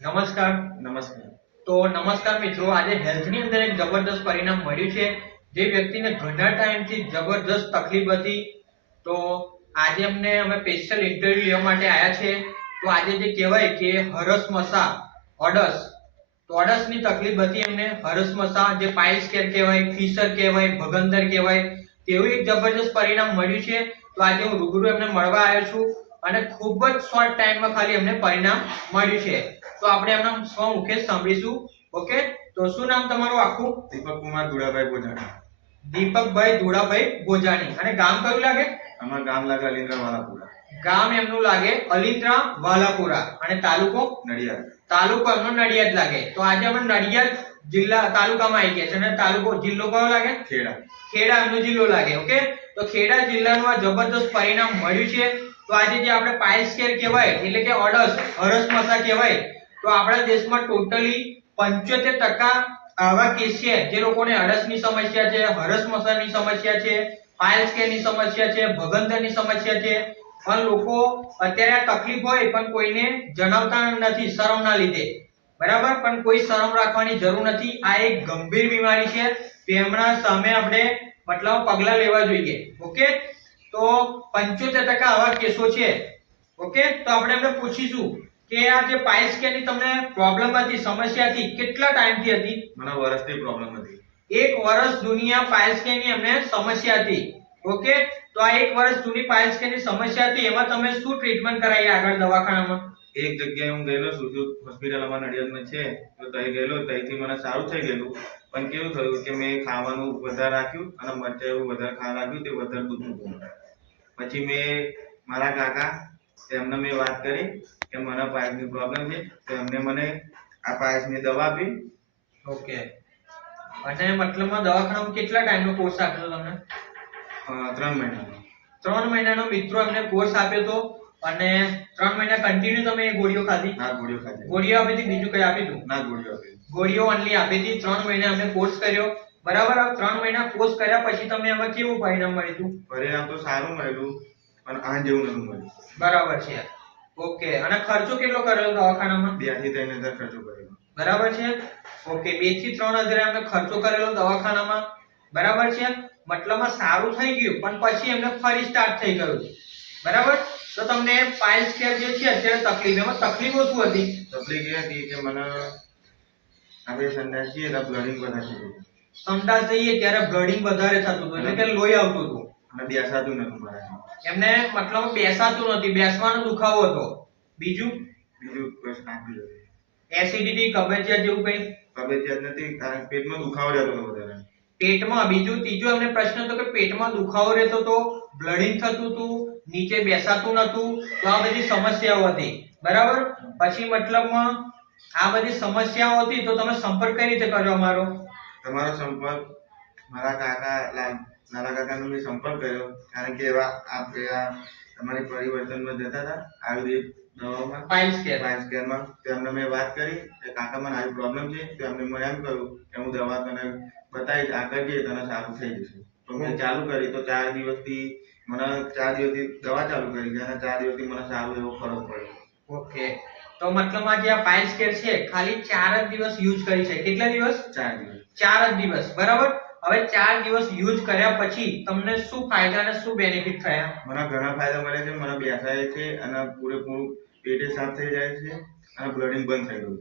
નમસ્કાર નમસ્કાર. તો નમસ્કાર મિત્રો, આજે હેલ્થની અંદર એક જબરદસ્ત પરિણામ મળ્યું છે. જે વ્યક્તિને ઘણા ટાઈમથી જબરદસ્ત તકલીફ હતી. તો આજે અમને અમે સ્પેશિયલ ઇન્ટરવ્યુ લેવા માટે આવ્યા છે. તો આજે જે કહેવાય કે હરસ મસા ઓડસ તો ઓડસની તકલીફ હતી એમને હરસ મસા, જે પાઇલ્સ કેર કહેવાય ફિશર કહેવાય, ભગંદર કહેવાય, તેવું એક જબરદસ્ત પરિણામ મળ્યું છે. તો આજે હું રૂબરૂ એમને મળવા આવ્યો છું. અને ખૂબ જ શોર્ટ ટાઈમમાં ખાલી એમને પરિણામ મળ્યું છે. તો આપણે એમના સ્વમુખે સાંભળીશું. ઓકે? તો શું નામ તમારું આખું? દીપક કુમાર દુડાભાઈ ગોજાણી દીપકભાઈ ધોળાભાઈ ગોજાણી અને ગામ કયું લાગે? અમારું ગામ લાગે અલિન્દ્રા વાલાપુરા. ગામ એમનું લાગે અલિન્દ્રા વાલાપુરા. અને તાલુકો? નડિયાદ. તાલુકો એમનો નડિયાદ લાગે. તો આજે આપણે નડિયાદ જિલ્લા તાલુકામાં આવી ગયા છે અને તાલુકો જિલ્લો કયો લાગે? ખેડા. ખેડા એમનો જિલ્લો લાગે. ઓકે? તો ખેડા જિલ્લાનું આ જબરદસ્ત પરિણામ મળ્યું છે. તો આજે જે આપણે પાઇલ્સ સ્કેર કહેવાય એટલે કે ઓડસ હરસ મસા કહેવાય તો આપણા દેશમાં ટોટલી પંચોતેર ટકા આવા કેસ છે. જે લોકોને અડસની સમસ્યા છે, હરસ મસાની સમસ્યા છે પાયલ્સ કેની સમસ્યા છે ભગંદરની સમસ્યા છે. પણ લોકો અત્યારે આ તકલીફ હોય પણ કોઈને જણાવતા નથી શરમના લીધે. બરાબર? પણ કોઈ શરમ રાખવાની જરૂર નથી. આ એક ગંભીર બીમારી છે. તેમના સામે આપણે મતલબ પગલા લેવા જોઈએ. ઓકે? તો પંચોતેર ટકા આવા કેસો છે. ઓકે? તો આપણે એમને પૂછીશું. કે આ જે પાઇલ્સ કેરની તમને પ્રોબ્લેમ હતી સમસ્યા હતી કેટલા ટાઈમથી હતી? મને વર્ષથી પ્રોબ્લેમ હતી. એક વર્ષ દુનિયા પાઇલ્સ કેરની એમને સમસ્યા હતી. ઓકે તો આ એક વર્ષ જૂની પાઇલ્સ કેરની સમસ્યા હતી એમાં તમે શું ટ્રીટમેન્ટ કરાવી આગળ દવાખાનામાં? એક જગ્યાએ હું ગયેલો સુજુ હોસ્પિટલ અમારા નડિયાદમાં છે તો ત્યાં ગયેલો ત્યાંથી મને સારું થઈ ગયેલું. પણ કેવું થયું કે મેં ખાવાનું વધારે રાખ્યું અને મરચાં એવું વધારે ખાવા રાખ્યું તે વધારે દૂધ પછી મેં મારા કાકા એમને મેં વાત કરી કે મને પાયસની પ્રોબ્લેમ છે તો એમને મને આ પાયસની દવા આપી. ઓકે. અને મતલબમાં દવાખાનામાં કેટલા ટાઈમનો કોર્સ આપ્યો તમને? ત્રણ મહિનાનો ત્રણ મહિનાનો મિત્રો એમને કોર્સ આપ્યો તો અને ત્રણ મહિના કન્ટિન્યુ તમે ગોળીઓ ખાધી? ના ગોળીઓ ખાધી. ગોળીઓ આપી હતી બીજું કઈ આપી હતું ના ગોળીઓ આપી ગોળીઓ ઓનલી આપી હતી ત્રણ મહિના અમે કોર્સ કર્યો. બરાબર આ ત્રણ મહિના કોર્સ કર્યા પછી તમને એમાં કેવું પરિણામ મળ્યું? પરિણામ તો સારું મળેલું પણ આ જેવું નતું મળ્યું. બરાબર છે. ઓકે. અને ખર્ચો કેટલો કરેલો દવાખાનામાં? બેથી ત્રણ હજાર ખર્ચો કરેલો બરાબર છે? ઓકે. બેથી ત્રણ હજાર એમને ખર્ચો કરેલો દવાખાનામાં. બરાબર છે? મતલબમાં સારું થઈ ગયું પણ પછી એમને ફરી સ્ટાર્ટ થઈ ગયું. બરાબર? તો તમને પાઇલ્સ કેર જે છે અત્યારે તકલીફ એમાં તકલીફો શું હતી? તકલીફ એ હતી કે મને આપણે સંડાસ જઈએ તો બ્લડિંગ વધારે થતું. સંડાસ જઈએ ત્યારે બ્લડિંગ વધારે થતું હતું એટલે કે લોહી આવતું હતું. અને બેસાતું નતું મારાથી એમને મતલબ બેસાતું નથી બેસવાનો દુખાવો હતો. બીજું? બીજું હતું. એસિડિટી કબજિયાત જેવું કઈ? કબજિયાત નથી કારણ કે પેટમાં દુખાવો રહેતો હતો વધારે. પેટમાં બીજું ત્રીજો એમને પ્રશ્ન હતો કે પેટમાં દુખાવો રહેતો હતો બ્લડિંગ થતું હતું નીચે બેસાતું નતું તો આ બધી સમસ્યાઓ હતી. બરાબર? પછી મતલબમાં આ બધી સમસ્યાઓ હતી તો તમે સંપર્ક કઈ રીતે કર્યો અમારો? તમારો સંપર્ક મારા કાકા લા- નાના કાકાનો મેં સંપર્ક કર્યો કારણ કે એવા આ તમારી પરિવર્તનમાં જતા હતા. આયુર્વેદ દવામાં પાઇલ્સ કેર સાયન્સ કેરમાં તો એમને મેં વાત કરી કે કાકા મને આવી પ્રોબ્લેમ છે. તો એમને મને એમ કહ્યું કે હું દવા તને બતાવીશ આગળ જઈએ તને સારું થઈ જશે. તો મેં ચાલુ કરી. તો ચાર દિવસથી મને ચાર દિવસથી દવા ચાલુ કરી અને ચાર દિવસથી મને સારું એવો ફરક પડ્યો. ઓકે. તો મતલબમાં જે આ પાઇલ્સ કેર છે ખાલી ચાર જ દિવસ યુઝ કરી છે. કેટલા દિવસ? ચાર દિવસ. ચાર જ દિવસ. બરાબર? હવે ચાર દિવસ યુઝ કર્યા પછી તમને શું ફાયદા અને શું બેનિફિટ થયા? મને ઘણા ફાયદા મળે છે. મને બેસાય છે અને પૂરેપૂરું પેટે સાફ થઈ જાય છે અને બ્લડિંગ બંધ થઈ ગયું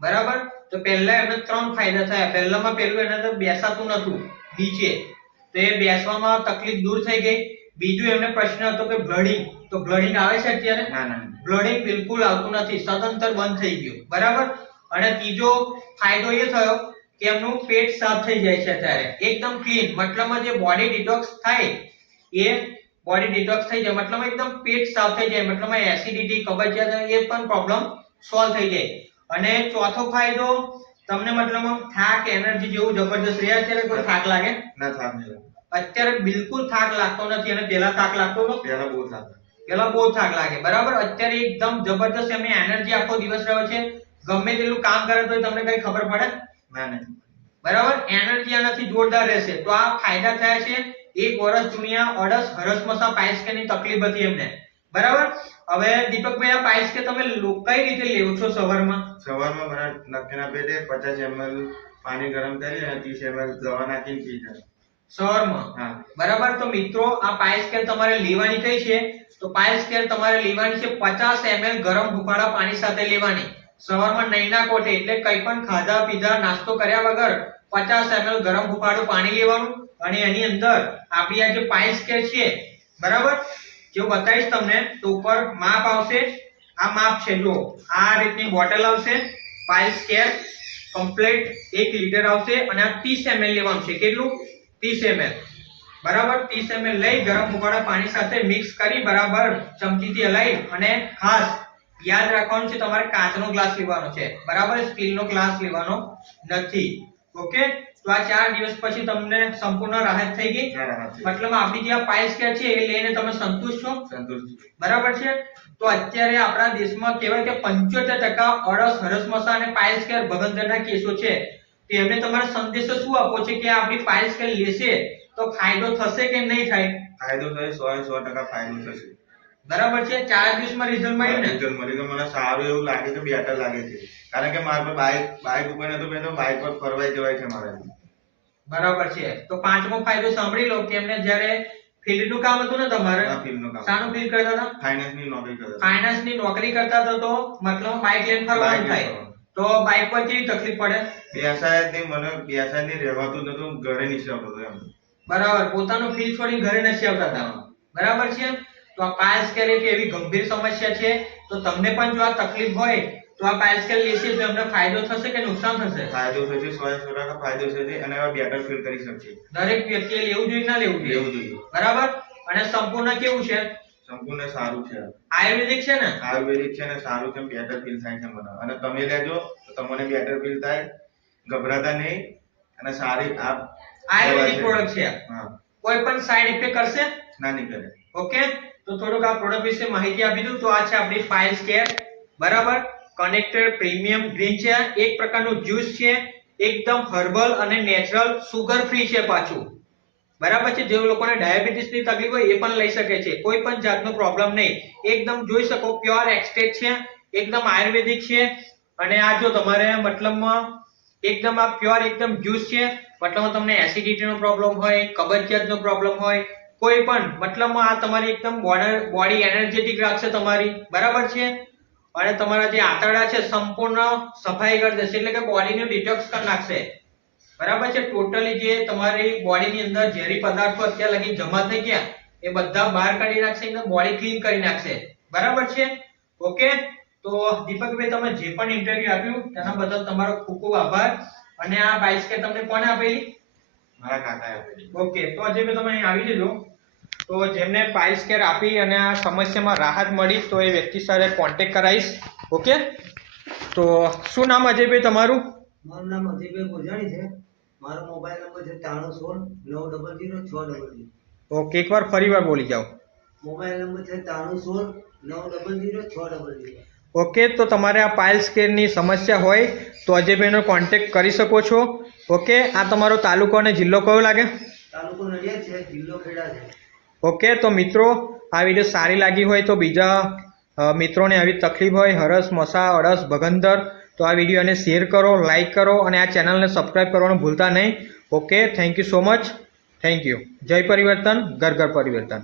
બરાબર? તો પહેલા એમને ત્રણ ફાયદા થયા. પહેલામાં પહેલું એને તો બેસાતું નતું નીચે. તો એ બેસવામાં તકલીફ દૂર થઈ ગઈ. બીજું એમને પ્રશ્ન હતો કે બ્લડિંગ તો બ્લડિંગ આવે છે અત્યારે? ના ના બ્લડિંગ બિલકુલ આવતું નથી. સદંતર બંધ થઈ ગયું. બરાબર? અને ત્રીજો ફાયદો એ થયો કે એમનું પેટ સાફ થઈ જાય છે અત્યારે. એકદમ ક્લીન મતલબમાં જે બોડી ડિટોક્સ થાય એ બોડી ડિટોક્સ થઈ જાય. મતલબ એકદમ પેટ સાફ થઈ જાય. મતલબમાં એસિડિટી કબજિયાત એ પણ પ્રોબ્લેમ સોલ્વ થઈ જાય. અને ચોથો ફાયદો તમને મતલબમાં થાક એનર્જી જેવું જબરદસ્ત રહે અત્યારે કોઈ થાક લાગે? ના થાક અત્યારે બિલકુલ થાક લાગતો નથી અને પહેલા થાક લાગતો હતો. પેલા બહુ થાક. પેલા બહુ થાક લાગે. બરાબર? અત્યારે એકદમ જબરદસ્ત એમની એનર્જી આખો દિવસ રહ્યો છે. ગમે તેટલું કામ કરે તો તમને કઈ ખબર પડે? બરાબર? એનર્જી આનાથી જોરદાર રહેશે. તો આ ફાયદા થયા છે. એક વર્ષ આ અડસ હરસમસા પાઇસ્કેની તકલીફ હતી એમને. બરાબર? હવે દીપકભાઈ આ પાઇસ્કે તમે કઈ રીતે લેવો છો સવારમાં? સવારમાં મારા નક્કીના પેટે પચાસ ml પાણી ગરમ કરી અને ત્રીસ ml દવા નાખીને પી જાય સવારમાં? હા. બરાબર? તો મિત્રો આ પાઇલ્સ કેર તમારે લેવાની કઈ છે? તો પાઇલ્સ કેર તમારે લેવાની છે પચાસ ml ગરમ હુફાળા પાણી સાથે લેવાની. સવારમાં નૈના કોઠે એટલે કંઈ પણ ખાધા પીધા નાસ્તો કર્યા વગર પચાસ એમએલ ગરમ હુફાળું પાણી લેવાનું અને એની અંદર આપણી આ જે પાઇસ કે છે, બરાબર? જો બતાવીશ તમને તો ઉપર માપ આવશે. આ માપ છે જો આ રીતની બોટલ આવશે પાઇસ કેર, કમ્પ્લીટ એક લીટર આવશે અને આ ત્રીસ એમએલ લેવાનું છે. કેટલું? ત્રીસ એમએલ. બરાબર? ત્રીસ એમએલ લઈ ગરમ ઉકાળા પાણી સાથે મિક્સ કરી બરાબર ચમચીથી હલાવી અને ખાસ યાદ રાખવાનું છે તમારે કાચનો ગ્લાસ લેવાનો છે. બરાબર? સ્ટીલનો ગ્લાસ લેવાનો નથી. ઓકે? તો આ ચાર દિવસ પછી તમને સંપૂર્ણ રાહત થઈ ગઈ. મતલબ આપણી જે આ પાઇલ્સ કેર છે એ લઈને તમે સંતુષ્ટ છો? સંતુષ્ટ બરાબર છે? તો અત્યારે આપણા દેશમાં કહેવાય કે પંચોતેર ટકા અડસ હરસમસા અને પાઇલ્સ કેર ભગંદરના કેસો છે. તો એમને તમારો સંદેશો શું આપવો છે કે આપણી પાઇલ્સ કેર લેશે? તો ફાયદો થશે કે નહીં થાય? ફાયદો થશે સો સો ટકા ફાયદો થશે. બરાબર છે? ચાર દિવસમાં રિઝલ્ટ મળ્યું ને? રિઝલ્ટ મળ્યું તો મને સારું એવું લાગે છે બેટર લાગે છે. કારણ કે મારા પર બાઇક બાઇક ઉપર નતો તો બાઇક પર ફરવાઈ જવાય છે મારે. બરાબર છે. તો પાંચમો ફાયદો સાંભળી લો કે એમને જ્યારે ફિલ્ડનું કામ હતું ને તમારે? શાનું ફિલ્ડ કરતા હતા? ફાઇનાન્સની નોકરી કરતા ફાઇનાન્સની નોકરી કરતા હતા તો મતલબ બાઇક લઈને ફરવાનું થાય. તો બાઇક પર કેવી તકલીફ પડે? બેસાય નહીં મને બેસાય નહીં રહેવાતું નતું ઘરે નીચે આવતો એમ. બરાબર. પોતાનું ફીલ છોડી ઘરે નથી આવતા હતા બરાબર છે? તો આ પાયલ સ્કેલ એક એવી ગંભીર સમસ્યા છે. તો તમને પણ જો આ તકલીફ હોય તો આ પાયલ સ્કેલ લેશે તો એમને ફાયદો થશે કે નુકસાન થશે? ફાયદો થશે સો સો ટકા ફાયદો થશે અને હવે બેટર ફીલ કરી શકશે. દરેક વ્યક્તિએ લેવું જોઈએ ના લેવું જોઈએ? લેવું જોઈએ. બરાબર? અને સંપૂર્ણ કેવું છે? સંપૂર્ણ સારું છે. આયુર્વેદિક છે ને? આયુર્વેદિક છે ને સારું છે બેટર ફીલ થાય છે મને અને તમે લેજો તો તમને બેટર ફીલ થાય. ગભરાતા નહીં. અને સારી આ આયુર્વેદિક પ્રોડક્ટ છે. હા. કોઈ પણ સાઈડ ઇફેક્ટ કરશે? ના નહીં કરે ઓકે તો થોડુંક આ પ્રોડક્ટ વિશે માહિતી આપી દઉં. તો આ છે આપણી ફાઇલ કેર બરાબર? કનેક્ટેડ પ્રીમિયમ ડ્રિંક છે. એક પ્રકારનું જ્યુસ છે. એકદમ હર્બલ અને નેચરલ સુગર ફ્રી છે પાછું. બરાબર છે? જે લોકોને ડાયાબિટીસની તકલીફ હોય એ પણ લઈ શકે છે. કોઈ પણ જાતનો પ્રોબ્લેમ નહીં. એકદમ જોઈ શકો પ્યોર એક્સટેટ છે. એકદમ આયુર્વેદિક છે. અને આ જો તમારે મતલબમાં એકદમ આ પ્યોર એકદમ જ્યુસ છે. મતલબમાં તમને એસિડિટીનો પ્રોબ્લેમ હોય, કબજિયાતનો પ્રોબ્લેમ હોય કોઈ પણ, મતલબમાં આ તમારી એકદમ બોડી એનર્જેટિક રાખશે તમારી. બરાબર છે? અને તમારા જે આંતરડા છે, સંપૂર્ણ સફાઈ કરી દેશે. એટલે કે બોડીનું ડિટોક્સ કરી નાખશે. બરાબર છે? ટોટલી જે તમારી બોડીની અંદર ઝેરી પદાર્થો અત્યાર લગી જમા થઈ ગયા, એ બધા બહાર કાઢી નાખશે એકદમ બોડી ક્લીન કરી નાખશે. બરાબર છે? ઓકે? તો દીપકભાઈ, તમે જે પણ ઇન્ટરવ્યુ આપ્યું, તેના બદલ તમારો ખૂબ ખૂબ આભાર. અને આ બાઇસ્કેટ તમને કોને આપેલી? મારા કાકાએ આપેલી. ઓકે તો આજે મેં તમે અહીં આવી જજો તો જેમને પાઇલ્સ કેર આપી અને આ સમસ્યામાં રાહત મળી તો એ વ્યક્તિ સાથે કોન્ટેક કરાવીશ. ઓકે? તો શું નામ અજયભાઈ તમારું? મારું નામ અજયભાઈ ગોજાણી છે. મારો મોબાઈલ નંબર છે ત્રાણું સોળ નવ ડબલ જીરો છ ડબલ જીરો ઓકે એકવાર ફરીવાર બોલી જાઓ. મોબાઈલ નંબર છે ત્રાણું સોળ નવ ડબલ જીરો છ ડબલ જીરો ઓકે તો તમારે આ પાઇલ્સ કેરની સમસ્યા હોય તો અજયભાઈનો કોન્ટેક્ટ કરી શકો છો. ઓકે આ તમારો તાલુકો અને જિલ્લો કયો લાગે? ઓકે તો મિત્રો આ વીડિયો સારી લાગી હોય તો બીજા મિત્રોને આવી તકલીફ હોય હરસ મસા અડસ ભગંદર તો આ વિડીયોને શેર કરો લાઈક કરો અને આ ચેનલને સબસ્ક્રાઈબ કરવાનું ભૂલતા નહીં. Okay thank you so much thank you જય પરિવર્તન ઘર ઘર પરિવર્તન.